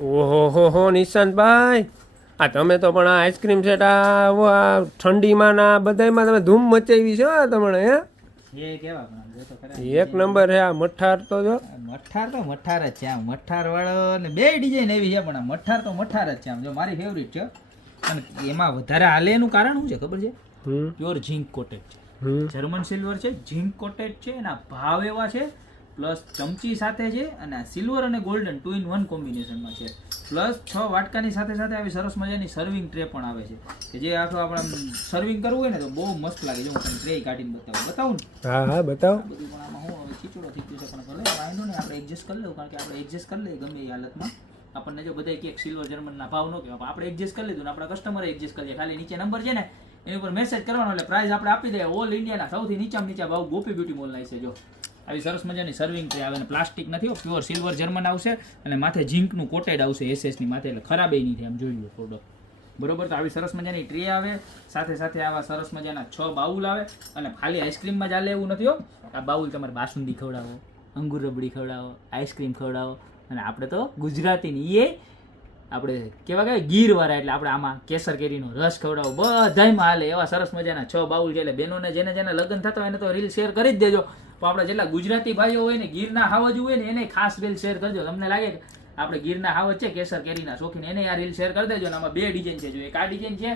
ઓહો હો નિશાંતભાઈ, આ તમે તો પણ આ આઈસ્ક્રીમ સેટ આ ઠંડીમાં ના બધાયમાં તમે ધૂમ મચાવી છે તમને હે એ કેવા પણ આમ જો તો ખરા. એક નંબર હે આ મઠાર તો જો મઠાર તો મઠાર જ છે આમ, મઠાર વાળો ને બે ડિઝાઇન એવી છે, પણ આ મઠાર તો મઠાર જ છે આમ, જો મારી ફેવરિટ છે. અને એમાં વધારે હાલે એનું કારણ શું છે ખબર છે? પ્યોર ઝીંક કોટેડ છે, જર્મન સિલ્વર છે, ઝીંક કોટેડ છે, એના ભાવ એવા છે, પ્લસ ચમચી સાથે છે, અને આ સિલ્વર અને ગોલ્ડન 2 in 1 કોમ્બિનેશનમાં છે, પ્લસ 6 વાટકાની સાથે સાથે આવી સરસ મજાની સર્વિંગ ટ્રે પણ આવે છે, કે જે આખું આપણે સર્વિંગ કરવું હોય ને તો બહુ મસ્ત લાગે. જો હું તમને ટ્રે કાઢીને બતાવું ને, હા હા બતાવો. બધું પણ આમાં હું હવે ખીચડો થઈ ગયો છે, પણ ભલે વાંધો નહીં, આપણે એડજસ્ટ કરી લેવું, કારણ કે આપણે એડજસ્ટ કરી લઈએ ગમે એ હાલતમાં. આપણને જો બધા કે સિલ્વર જર્મનના ભાવ ન કહેવાય, આપણે એડજસ્ટ કરી લીધું ને આપણા કસ્ટમરે એડજસ્ટ કરી, ખાલી નીચે નંબર છે ને એની ઉપર મેસેજ કરવાનો એટલે પ્રાઇસ આપણે આપી દઈએ. ઓલ ઇન્ડિયાના સૌથી નીચા ભાવ ગોપી બ્યુટી મોલના છે. જો આવી સરસ મજાની સર્વિંગ ટ્રે આવે, ને પ્લાસ્ટિક નથી, પ્યોર સિલ્વર જર્મન આવશે, અને માથે ઝીંકનું કોટેડ આવશે એસએસની માથે, એટલે ખરાબ નહીં થાય આમ જોઈ લો પ્રોડક્ટ. બરોબર, તો આવી સરસ મજાની ટ્રે આવે, સાથે સાથે આવા સરસ મજાના 6 બાઉલ આવે, અને ખાલી આઈસ્ક્રીમમાં જ હાલે એવું નથી હો. આ બાઉલ તમારે બાસુંદી ખવડાવો, અંગુર રબડી ખવડાવો, આઈસ્ક્રીમ ખવડાવો, અને આપણે તો ગુજરાતીની એ આપણે કેવા કહેવાય ગીરવાળા, એટલે આપણે આમાં કેસર કેરીનો રસ ખવડાવો, બધાયમાં હાલે એવા સરસ મજાના 6 બાઉલ છે. એટલે બહેનોને જેને જેને લગ્ન થતા હોય એને તો રીલ શેર કરી જ દેજો. તો આપણે જેટલા ગુજરાતી ભાઈઓ હોય ને ગીરના હાવજ હોય ને એને ખાસ રીલ શેર કરજો. તમને લાગે કે આપણે ગીરના હાવજ છે કેસર કેરીના શોખીન, એને આ રીલ શેર કરી દેજો. અને આમાં 2 ડિઝાઇન છે, જો એક આ ડિઝાઇન છે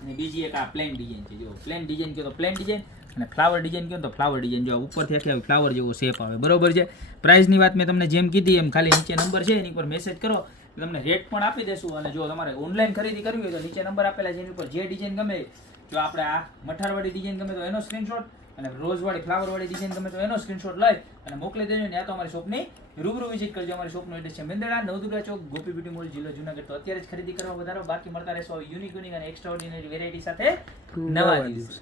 અને બીજી એક આ પ્લેન ડિઝાઇન છે. જો પ્લેન ડિઝાઇન કહો તો પ્લેન ડિઝાઇન, અને ફ્લાવર ડિઝાઇન કહો તો ફ્લાવર ડિઝાઇન. જો ઉપરથી આખી ફ્લાવર જેવો શેપ આવે. બરોબર છે. પ્રાઇસની વાત મેં તમને જેમ કીધી એમ, ખાલી નીચે નંબર છે એની પર મેસેજ કરો, તમને રેટ પણ આપી દેશું. અને જો તમારે ઓનલાઈન ખરીદી કરવી હોય તો નીચે નંબર આપેલા છે એની ઉપર જે ડિઝાઇન ગમે, જો આપણે આ મઠારવાળી ડિઝાઇન ગમે તો એનો સ્ક્રીનશોટ, અને રોઝવાળી ફ્લાવરવાળી ડિઝાઇન ગમે તો એનો સ્ક્રીનશોટ લઈ અને મોકલી દેજો. ને આ તો અમારી શોપની રૂબરૂ વિઝિટ કરજો. અમારી શોપનો એડ્રેસ છે મેંદરડા, નવદુર્ગા ચોક, ગોપી બ્યુટી મોલ, જિલ્લો જુનાગઢ. તો અત્યારે જ ખરીદી કરવા વધારો. બાકી મળતા રહેશો યુનિક અને એક્સ્ટ્રાઓર્ડિનરી વેરાયટી સાથે નવા દિવસ.